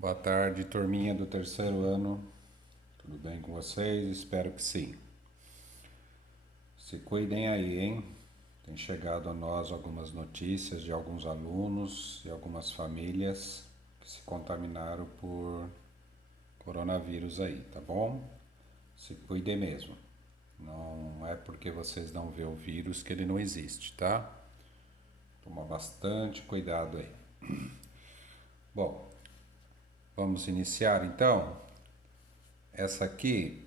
Boa tarde, turminha do terceiro ano. Tudo bem com vocês? Espero que sim. Se cuidem aí, hein? Tem chegado a nós algumas notícias de alguns alunos e algumas famílias que se contaminaram por coronavírus aí, tá bom? Se cuidem mesmo. Não é porque vocês não vê o vírus que ele não existe, tá? Toma bastante cuidado aí. Bom, vamos iniciar então. Essa aqui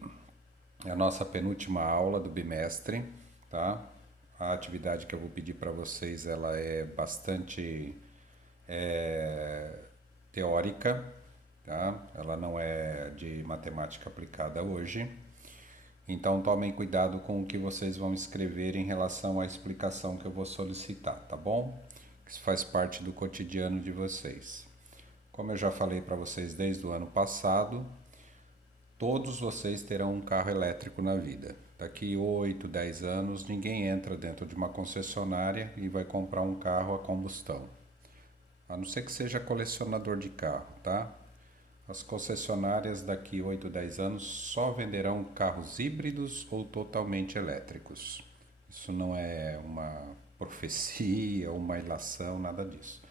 é a nossa penúltima aula do bimestre, tá? A atividade que eu vou pedir para vocês, ela é bastante é, teórica, tá? Ela não é de matemática aplicada hoje. Então tomem cuidado com o que vocês vão escrever em relação à explicação que eu vou solicitar, tá bom? Isso faz parte do cotidiano de vocês. Como eu já falei para vocês desde o ano passado, todos vocês terão um carro elétrico na vida. Daqui 8, 10 anos, ninguém entra dentro de uma concessionária e vai comprar um carro a combustão. A não ser que seja colecionador de carro, tá? As concessionárias daqui 8, 10 anos só venderão carros híbridos ou totalmente elétricos. Isso não é uma profecia, uma ilação, nada disso.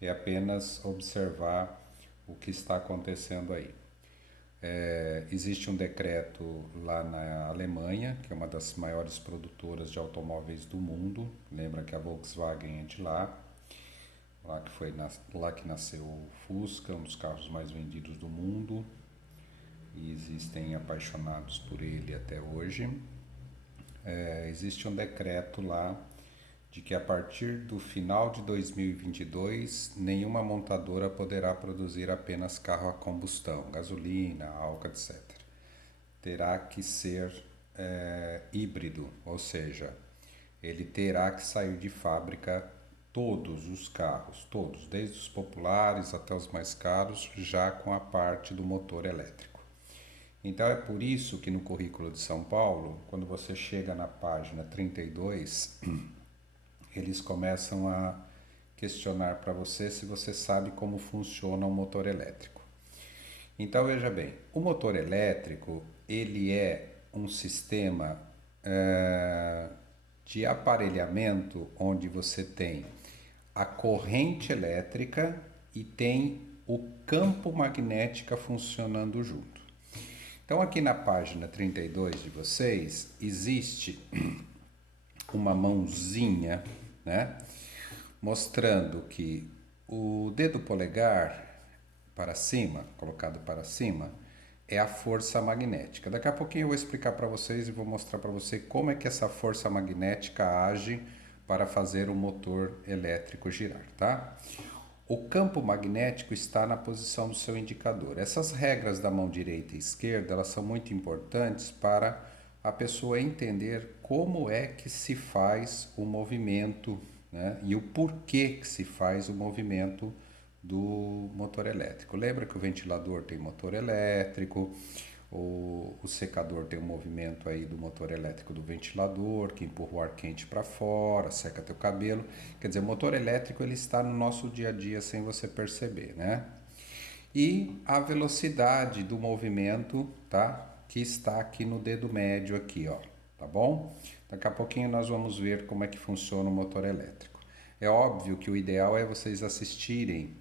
É apenas observar o que está acontecendo aí. Existe um decreto lá na Alemanha, que é uma das maiores produtoras de automóveis do mundo. Lembra que a Volkswagen é de lá, lá que nasceu o Fusca, um dos carros mais vendidos do mundo, e existem apaixonados por ele até hoje. Existe um decreto lá de que a partir do final de 2022, nenhuma montadora poderá produzir apenas carro a combustão, gasolina, álcool, etc. Terá que ser híbrido, ou seja, ele terá que sair de fábrica todos os carros, todos, desde os populares até os mais caros, já com a parte do motor elétrico. Então é por isso que no currículo de São Paulo, quando você chega na página 32, eles começam a questionar para você se você sabe como funciona o motor elétrico. Então veja bem, o motor elétrico ele é um sistema de aparelhamento onde você tem a corrente elétrica e tem o campo magnético funcionando junto. Então aqui na página 32 de vocês existe uma mãozinha, né, mostrando que o dedo polegar para cima, colocado para cima, é a força magnética. Daqui a pouquinho eu vou explicar para vocês e vou mostrar para você como é que essa força magnética age para fazer o motor elétrico girar, tá? O campo magnético está na posição do seu indicador. Essas regras da mão direita e esquerda, elas são muito importantes para a pessoa entender como é que se faz o movimento, né? E o porquê que se faz o movimento do motor elétrico. Lembra que o ventilador tem motor elétrico, o secador tem um movimento aí do motor elétrico do ventilador, que empurra o ar quente para fora, seca teu cabelo. Quer dizer, o motor elétrico ele está no nosso dia a dia sem você perceber, né? E a velocidade do movimento, tá? Que está aqui no dedo médio aqui, ó, tá bom? Daqui a pouquinho nós vamos ver como é que funciona o motor elétrico. É óbvio que o ideal é vocês assistirem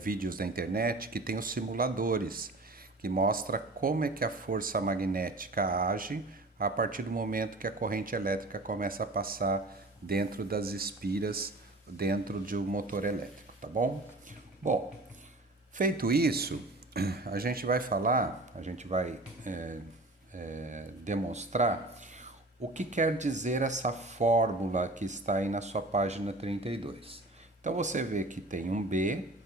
vídeos da internet que tem os simuladores, que mostra como é que a força magnética age a partir do momento que a corrente elétrica começa a passar dentro das espiras, dentro de um motor elétrico, tá bom? Bom, feito isso, a gente vai falar, a gente vai demonstrar o que quer dizer essa fórmula que está aí na sua página 32. Então você vê que tem um B,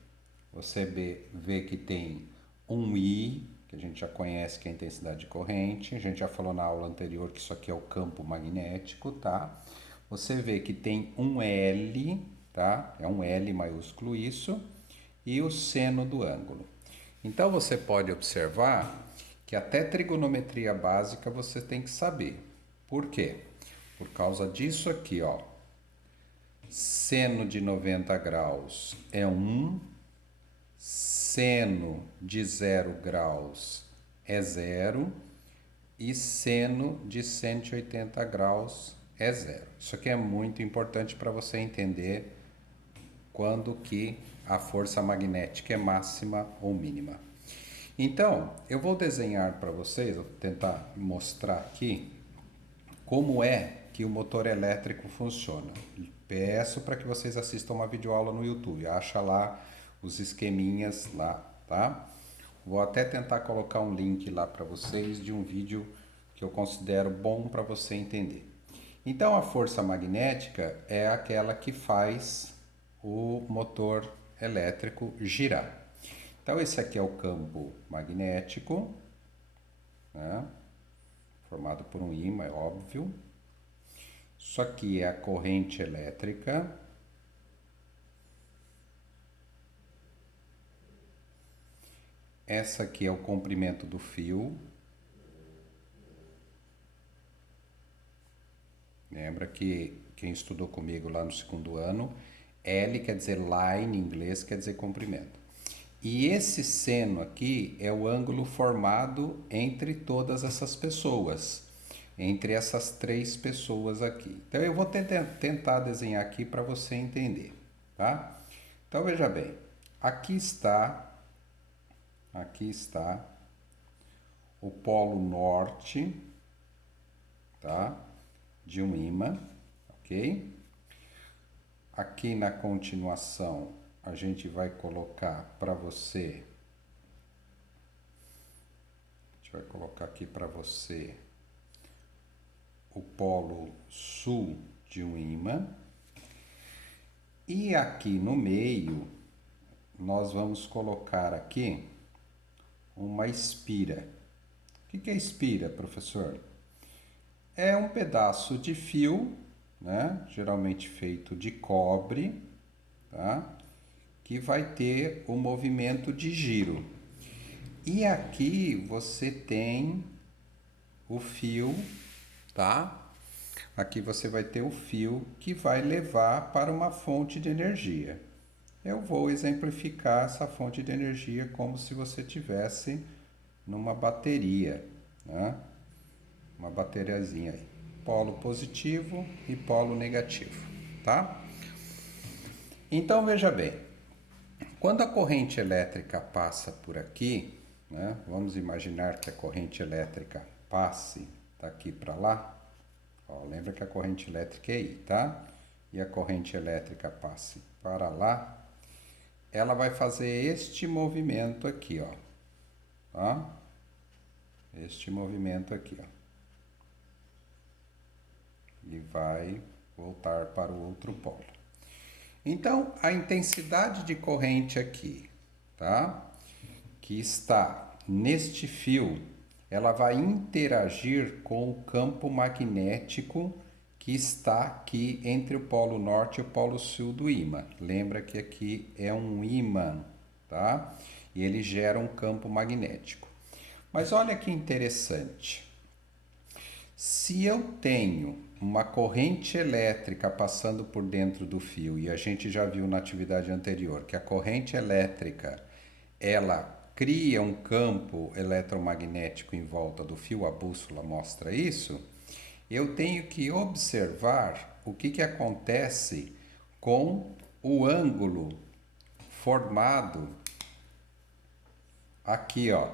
você vê que tem um I, que a gente já conhece que é a intensidade de corrente, a gente já falou na aula anterior que isso aqui é o campo magnético, tá? Você vê que tem um L, tá? É um L maiúsculo isso, e o seno do ângulo. Então você pode observar que até trigonometria básica você tem que saber. Por quê? Por causa disso aqui, ó. Seno de 90 graus é 1, seno de 0 graus é 0 e seno de 180 graus é 0. Isso aqui é muito importante para você entender quando que a força magnética é máxima ou mínima. Então, eu vou desenhar para vocês, vou tentar mostrar aqui como é que o motor elétrico funciona. Peço para que vocês assistam uma videoaula no YouTube, acha lá os esqueminhas lá, tá? Vou até tentar colocar um link lá para vocês de um vídeo que eu considero bom para você entender. Então, a força magnética é aquela que faz o motor elétrico girar. Então, esse aqui é o campo magnético, né? Formado por um ímã, é óbvio. Isso aqui é a corrente elétrica. Essa aqui é o comprimento do fio. Lembra que quem estudou comigo lá no 2º ano, L quer dizer line em inglês, quer dizer comprimento. E esse seno aqui é o ângulo formado entre todas essas pessoas, entre essas 3 pessoas aqui. Então eu vou tentar desenhar aqui para você entender, tá? Então veja bem, aqui está o polo norte, tá? De um ímã, ok? Aqui na continuação a gente vai colocar para você, a gente vai colocar aqui para você o polo sul de um ímã. E aqui no meio nós vamos colocar aqui uma espira. O que é espira, professor? É um pedaço de fio, né? Geralmente feito de cobre, tá? Que vai ter o movimento de giro. E aqui você tem o fio, tá? Aqui você vai ter o fio que vai levar para uma fonte de energia. Eu vou exemplificar essa fonte de energia como se você tivesse numa bateria, né? Uma bateriazinha aí. Polo positivo e polo negativo, tá? Então veja bem, quando a corrente elétrica passa por aqui, né? Vamos imaginar que a corrente elétrica passe daqui para lá. Ó, lembra que a corrente elétrica é aí, tá? E a corrente elétrica passe para lá. Ela vai fazer este movimento aqui, ó. Tá? Este movimento aqui, ó. E vai voltar para o outro polo. Então, a intensidade de corrente aqui, tá? Que está neste fio, ela vai interagir com o campo magnético que está aqui entre o polo norte e o polo sul do ímã. Lembra que aqui é um ímã, tá? E ele gera um campo magnético. Mas olha que interessante. Se eu tenho uma corrente elétrica passando por dentro do fio, e a gente já viu na atividade anterior que a corrente elétrica, ela cria um campo eletromagnético em volta do fio, a bússola mostra isso, eu tenho que observar o que acontece com o ângulo formado aqui, ó.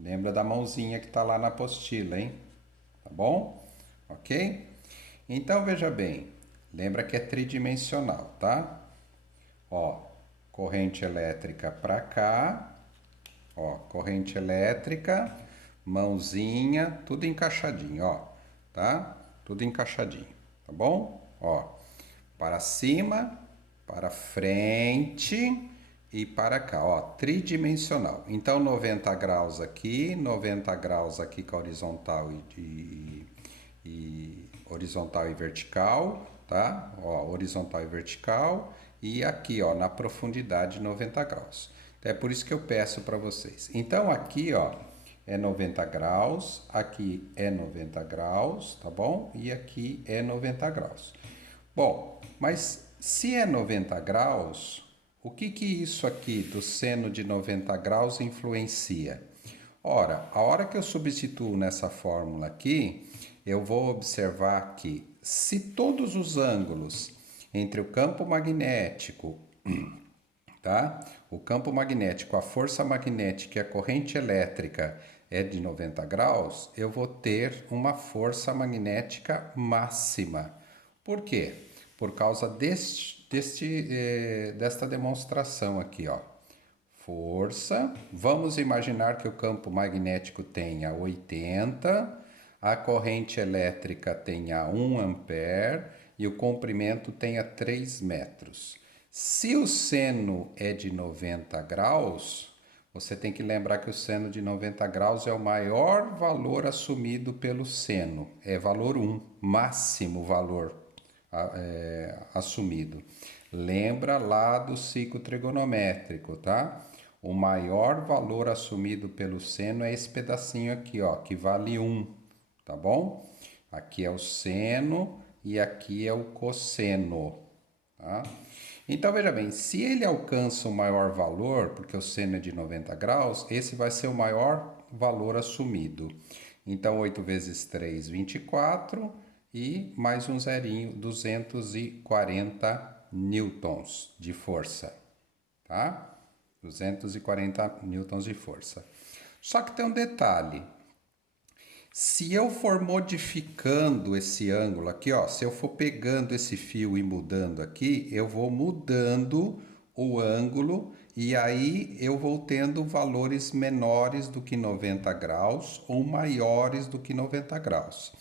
Lembra da mãozinha que está lá na apostila, hein? Tá bom? Ok? Então, veja bem, lembra que é tridimensional, tá? Ó, corrente elétrica para cá, ó, corrente elétrica, mãozinha, tudo encaixadinho, ó, tá? Tudo encaixadinho, tá bom? Ó, para cima, para frente e para cá, ó, tridimensional. Então, 90 graus aqui com a horizontal e horizontal e vertical, tá? Ó, horizontal e vertical e aqui, ó, na profundidade 90 graus. Então, é por isso que eu peço para vocês. Então, aqui, ó, é 90 graus, aqui é 90 graus, tá bom? E aqui é 90 graus. Bom, mas se é 90 graus, O que isso aqui do seno de 90 graus influencia? Ora, a hora que eu substituo nessa fórmula aqui, eu vou observar que se todos os ângulos entre o campo magnético, tá? O campo magnético, a força magnética e a corrente elétrica é de 90 graus, eu vou ter uma força magnética máxima. Por quê? Por causa desta demonstração aqui, ó. Força. Vamos imaginar que o campo magnético tenha 80, a corrente elétrica tenha 1 ampere e o comprimento tenha 3 metros. Se o seno é de 90 graus, você tem que lembrar que o seno de 90 graus é o maior valor assumido pelo seno. É valor 1, máximo valor assumido. Lembra lá do ciclo trigonométrico, tá? O maior valor assumido pelo seno é esse pedacinho aqui, ó, que vale 1, tá bom? Aqui é o seno e aqui é o cosseno, tá? Então, veja bem, se ele alcança o maior valor, porque o seno é de 90 graus, esse vai ser o maior valor assumido. Então, 8 vezes 3, 24 e mais um zerinho, 240 newtons de força, tá? 240 newtons de força. Só que tem um detalhe. Se eu for modificando esse ângulo aqui, ó, se eu for pegando esse fio e mudando aqui, eu vou mudando o ângulo e aí eu vou tendo valores menores do que 90 graus ou maiores do que 90 graus.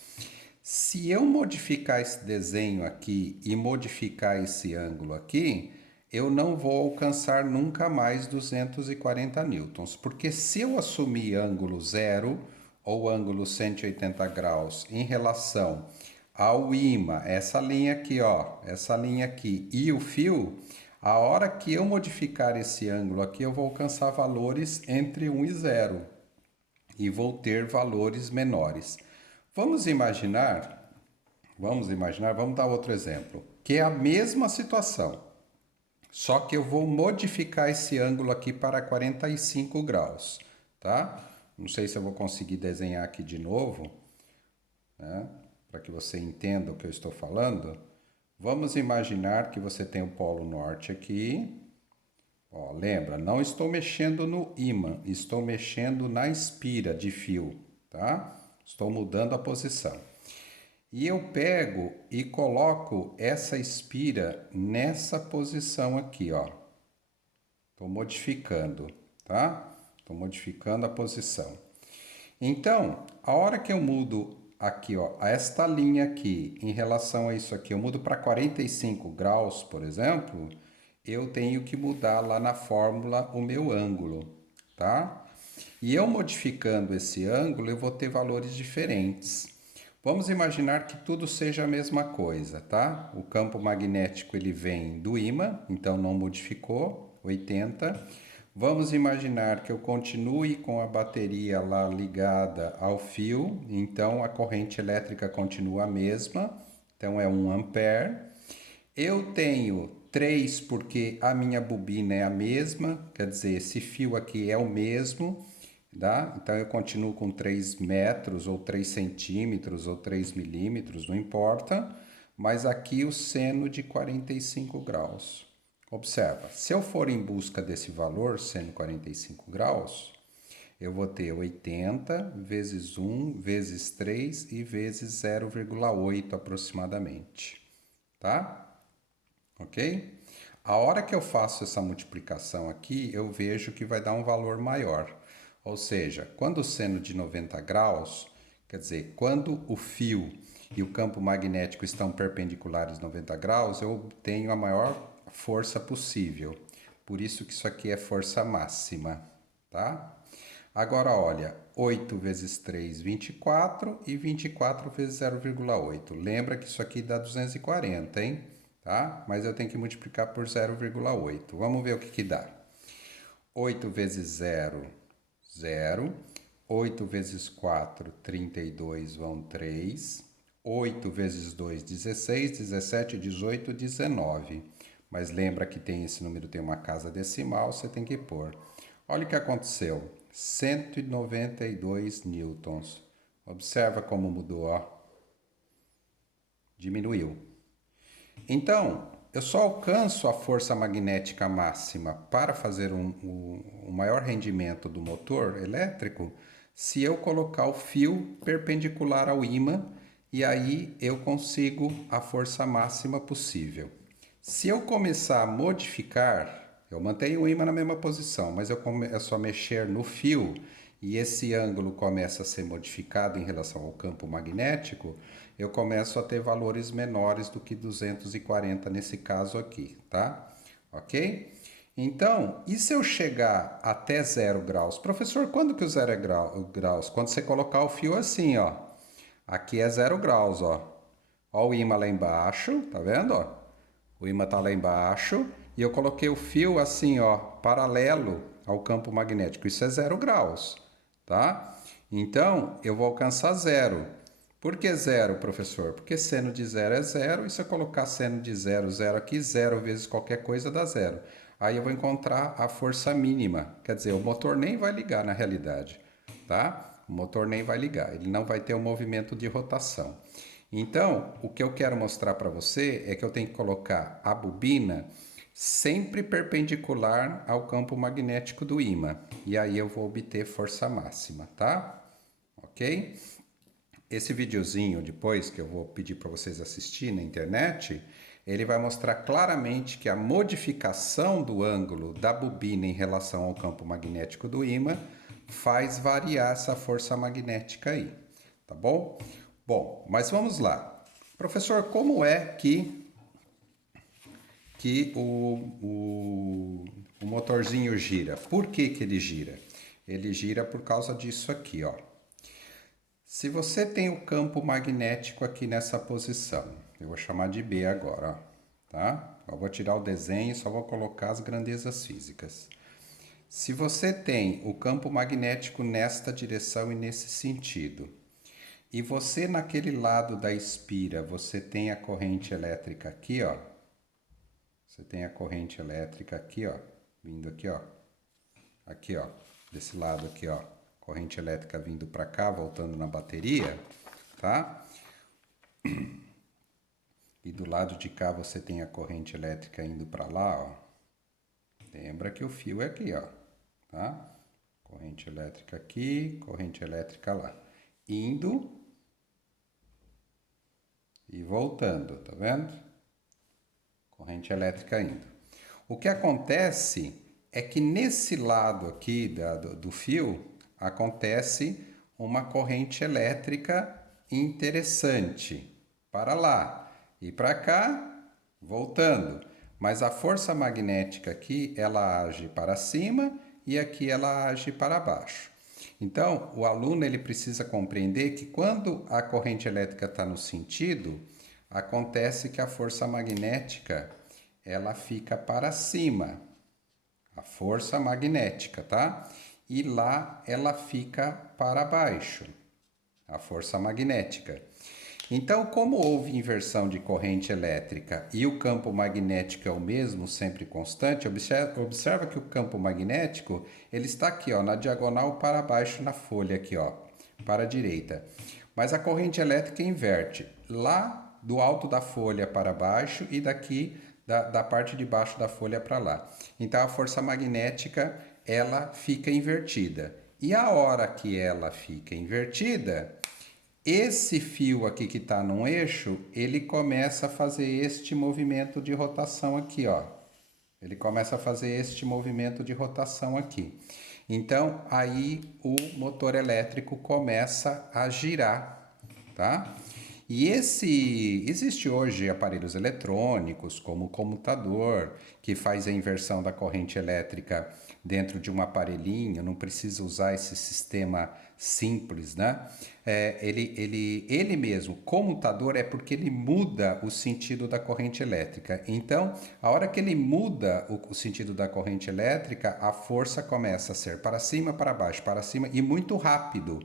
Se eu modificar esse desenho aqui e modificar esse ângulo aqui, eu não vou alcançar nunca mais 240 newtons, porque se eu assumir ângulo zero ou ângulo 180 graus em relação ao ímã, essa linha aqui, ó, essa linha aqui e o fio, a hora que eu modificar esse ângulo aqui, eu vou alcançar valores entre 1 e 0 e vou ter valores menores. Vamos imaginar, vamos dar outro exemplo, que é a mesma situação, só que eu vou modificar esse ângulo aqui para 45 graus, tá? Não sei se eu vou conseguir desenhar aqui de novo, né? Para que você entenda o que eu estou falando. Vamos imaginar que você tem o polo norte aqui. Ó, lembra, não estou mexendo no ímã, estou mexendo na espira de fio, tá? Estou mudando a posição. E eu pego e coloco essa espira nessa posição aqui, ó. Estou modificando, tá? Estou modificando a posição. Então, a hora que eu mudo aqui, ó, esta linha aqui, em relação a isso aqui, eu mudo para 45 graus, por exemplo, eu tenho que mudar lá na fórmula o meu ângulo, tá? E eu modificando esse ângulo, eu vou ter valores diferentes. Vamos imaginar que tudo seja a mesma coisa, tá? O campo magnético ele vem do ímã, então não modificou, 80. Vamos imaginar que eu continue com a bateria lá ligada ao fio, então a corrente elétrica continua a mesma, então é 1 ampere. Eu tenho 3 porque a minha bobina é a mesma, quer dizer, esse fio aqui é o mesmo, tá? Então eu continuo com 3 metros, ou 3 centímetros, ou 3 milímetros, não importa, mas aqui o seno de 45 graus. Observa, se eu for em busca desse valor, seno 45 graus, eu vou ter 80 vezes 1 vezes 3 e vezes 0,8 aproximadamente, tá? Ok? A hora que eu faço essa multiplicação aqui, eu vejo que vai dar um valor maior. Ou seja, quando o seno de 90 graus, quer dizer, quando o fio e o campo magnético estão perpendiculares 90 graus, eu obtenho a maior força possível. Por isso que isso aqui é força máxima, tá? Agora, olha, 8 vezes 3, 24 e 24 vezes 0,8. Lembra que isso aqui dá 240, hein? Tá? Mas eu tenho que multiplicar por 0,8. Vamos ver o que dá. 8 vezes 0, 0. 8 vezes 4, 32, vão 3. 8 vezes 2, 16, 17, 18, 19. Mas lembra que esse número tem uma casa decimal, você tem que pôr. Olha o que aconteceu, 192 newtons. Observa como mudou, ó. Diminuiu. Então, eu só alcanço a força magnética máxima para fazer um maior rendimento do motor elétrico se eu colocar o fio perpendicular ao ímã, e aí eu consigo a força máxima possível. Se eu começar a modificar, eu mantenho o ímã na mesma posição, mas eu começo a mexer no fio e esse ângulo começa a ser modificado em relação ao campo magnético, eu começo a ter valores menores do que 240 nesse caso aqui, tá? Ok? Então, e se eu chegar até 0 graus? Professor, quando que o 0 é graus? Quando você colocar o fio assim, ó. Aqui é 0 graus, ó. Ó o ímã lá embaixo, tá vendo, ó? O ímã tá lá embaixo e eu coloquei o fio assim, ó, paralelo ao campo magnético. Isso é 0 graus, tá? Então, eu vou alcançar 0. Por que 0, professor? Porque seno de 0 é 0, e se eu colocar seno de 0, 0 aqui, 0 vezes qualquer coisa dá 0. Aí eu vou encontrar a força mínima, quer dizer, o motor nem vai ligar na realidade, tá? O motor nem vai ligar, ele não vai ter um movimento de rotação. Então, o que eu quero mostrar para você é que eu tenho que colocar a bobina sempre perpendicular ao campo magnético do ímã, e aí eu vou obter força máxima, tá? Ok? Esse videozinho depois que eu vou pedir para vocês assistir na internet, ele vai mostrar claramente que a modificação do ângulo da bobina em relação ao campo magnético do ímã faz variar essa força magnética aí, tá bom? Bom, mas vamos lá. Professor, como é que o motorzinho gira? Por que que ele gira? Ele gira por causa disso aqui, ó. Se você tem o campo magnético aqui nessa posição, eu vou chamar de B agora, ó, tá? Eu vou tirar o desenho e só vou colocar as grandezas físicas. Se você tem o campo magnético nesta direção e nesse sentido, e você naquele lado da espira, você tem a corrente elétrica aqui, ó. Você tem a corrente elétrica aqui, ó, vindo aqui, ó. Aqui, ó, desse lado aqui, ó. Corrente elétrica vindo para cá, voltando na bateria, tá? E do lado de cá você tem a corrente elétrica indo para lá, ó. Lembra que o fio é aqui, ó, tá? Corrente elétrica aqui, corrente elétrica lá. Indo e voltando, tá vendo? Corrente elétrica indo. O que acontece é que nesse lado aqui do fio, acontece uma corrente elétrica interessante para lá e para cá, voltando. Mas a força magnética aqui, ela age para cima e aqui ela age para baixo. Então, o aluno ele precisa compreender que quando a corrente elétrica está no sentido, acontece que a força magnética ela fica para cima. A força magnética, tá? E lá ela fica para baixo, a força magnética. Então, como houve inversão de corrente elétrica e o campo magnético é o mesmo, sempre constante, observa que o campo magnético ele está aqui, ó, na diagonal para baixo na folha aqui, ó, para a direita. Mas a corrente elétrica inverte lá do alto da folha para baixo e daqui da parte de baixo da folha para lá. Então a força magnética ela fica invertida. E a hora que ela fica invertida, esse fio aqui que está num eixo, ele começa a fazer este movimento de rotação aqui, ó. Ele começa a fazer este movimento de rotação aqui. Então, aí o motor elétrico começa a girar, tá? E existe hoje aparelhos eletrônicos, como o computador, que faz a inversão da corrente elétrica dentro de um aparelhinho, não precisa usar esse sistema simples, né? Ele mesmo, comutador, é porque ele muda o sentido da corrente elétrica. Então, a hora que ele muda o sentido da corrente elétrica, a força começa a ser para cima, para cima e muito rápido.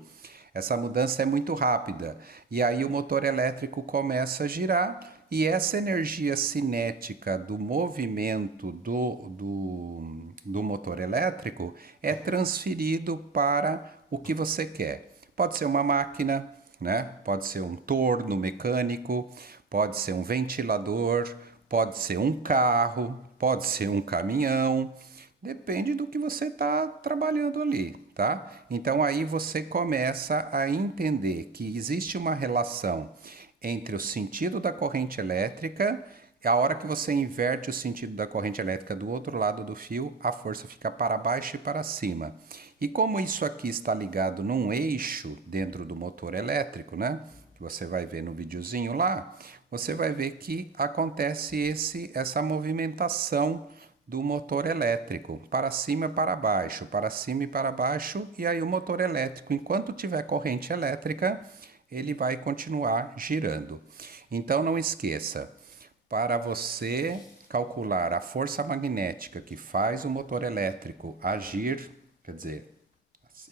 Essa mudança é muito rápida. E aí o motor elétrico começa a girar E essa energia cinética do movimento do motor elétrico é transferido para o que você quer. Pode ser uma máquina, né? Pode ser um torno mecânico, pode ser um ventilador, pode ser um carro, pode ser um caminhão. Depende do que você está trabalhando ali, tá? Então aí você começa a entender que existe uma relação entre o sentido da corrente elétrica e a hora que você inverte o sentido da corrente elétrica do outro lado do fio, a força fica para baixo e para cima. E como isso aqui está ligado num eixo dentro do motor elétrico, né? Que você vai ver no videozinho lá, você vai ver que acontece essa movimentação do motor elétrico, para cima e para baixo, para cima e para baixo, e aí o motor elétrico, enquanto tiver corrente elétrica, ele vai continuar girando. Então não esqueça, para você calcular a força magnética que faz o motor elétrico agir, quer dizer,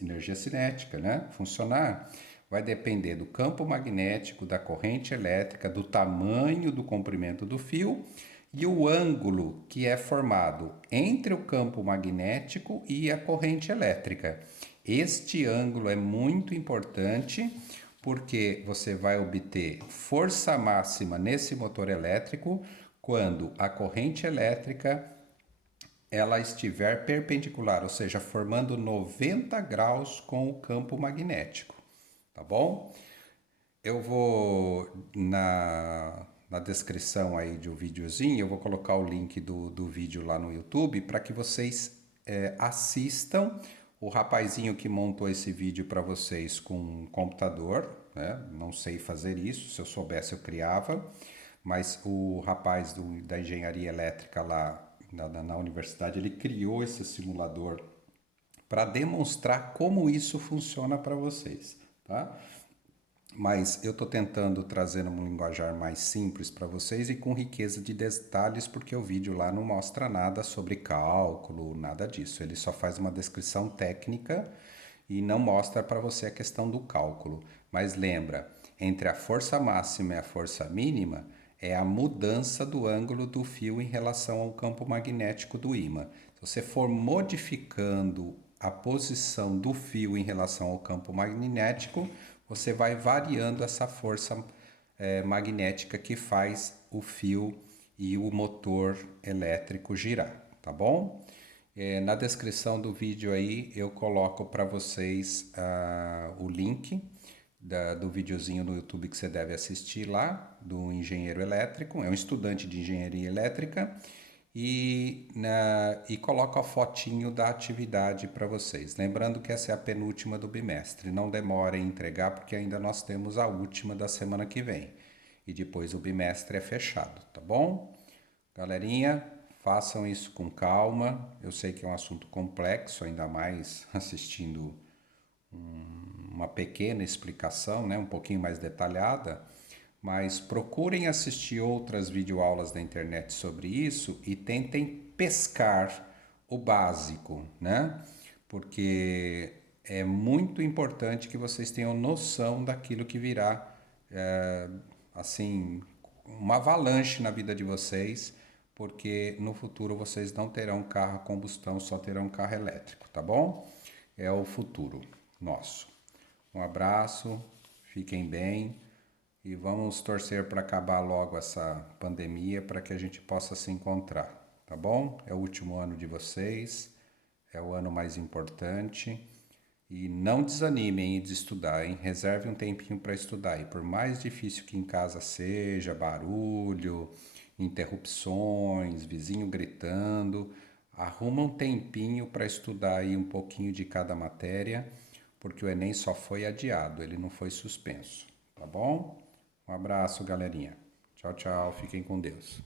energia cinética, né, funcionar, vai depender do campo magnético, da corrente elétrica, do tamanho do comprimento do fio e o ângulo que é formado entre o campo magnético e a corrente elétrica. Este ângulo é muito importante porque você vai obter força máxima nesse motor elétrico quando a corrente elétrica ela estiver perpendicular, ou seja, formando 90 graus com o campo magnético, tá bom? Eu vou na descrição aí de um videozinho, eu vou colocar o link do vídeo lá no YouTube para que vocês assistam o rapazinho que montou esse vídeo para vocês com um computador, né? Não sei fazer isso, se eu soubesse eu criava, mas o rapaz da engenharia elétrica lá na universidade, ele criou esse simulador para demonstrar como isso funciona para vocês, tá? Mas eu estou tentando trazer um linguajar mais simples para vocês e com riqueza de detalhes, porque o vídeo lá não mostra nada sobre cálculo, nada disso. Ele só faz uma descrição técnica e não mostra para você a questão do cálculo. Mas lembra, entre a força máxima e a força mínima é a mudança do ângulo do fio em relação ao campo magnético do ímã. Se você for modificando a posição do fio em relação ao campo magnético, você vai variando essa força magnética que faz o fio e o motor elétrico girar, tá bom? Na descrição do vídeo aí eu coloco para vocês o link do videozinho no YouTube que você deve assistir lá, do engenheiro elétrico, é um estudante de engenharia elétrica, e coloco a fotinho da atividade para vocês. Lembrando que essa é a penúltima do bimestre, não demorem em entregar porque ainda nós temos a última da semana que vem. E depois o bimestre é fechado, tá bom? Galerinha, façam isso com calma. Eu sei que é um assunto complexo, ainda mais assistindo uma pequena explicação, né, um pouquinho mais detalhada, mas procurem assistir outras videoaulas da internet sobre isso e tentem pescar o básico, né? Porque é muito importante que vocês tenham noção daquilo que virá, assim, uma avalanche na vida de vocês, porque no futuro vocês não terão carro a combustão, só terão carro elétrico, tá bom? É o futuro nosso. Um abraço, fiquem bem e vamos torcer para acabar logo essa pandemia para que a gente possa se encontrar, tá bom? É o último ano de vocês, é o ano mais importante e não desanimem de estudar, hein? Reserve um tempinho para estudar e por mais difícil que em casa seja, barulho, interrupções, vizinho gritando, arruma um tempinho para estudar aí um pouquinho de cada matéria, porque o Enem só foi adiado, ele não foi suspenso, tá bom? Um abraço, galerinha. Tchau, tchau. Fiquem com Deus.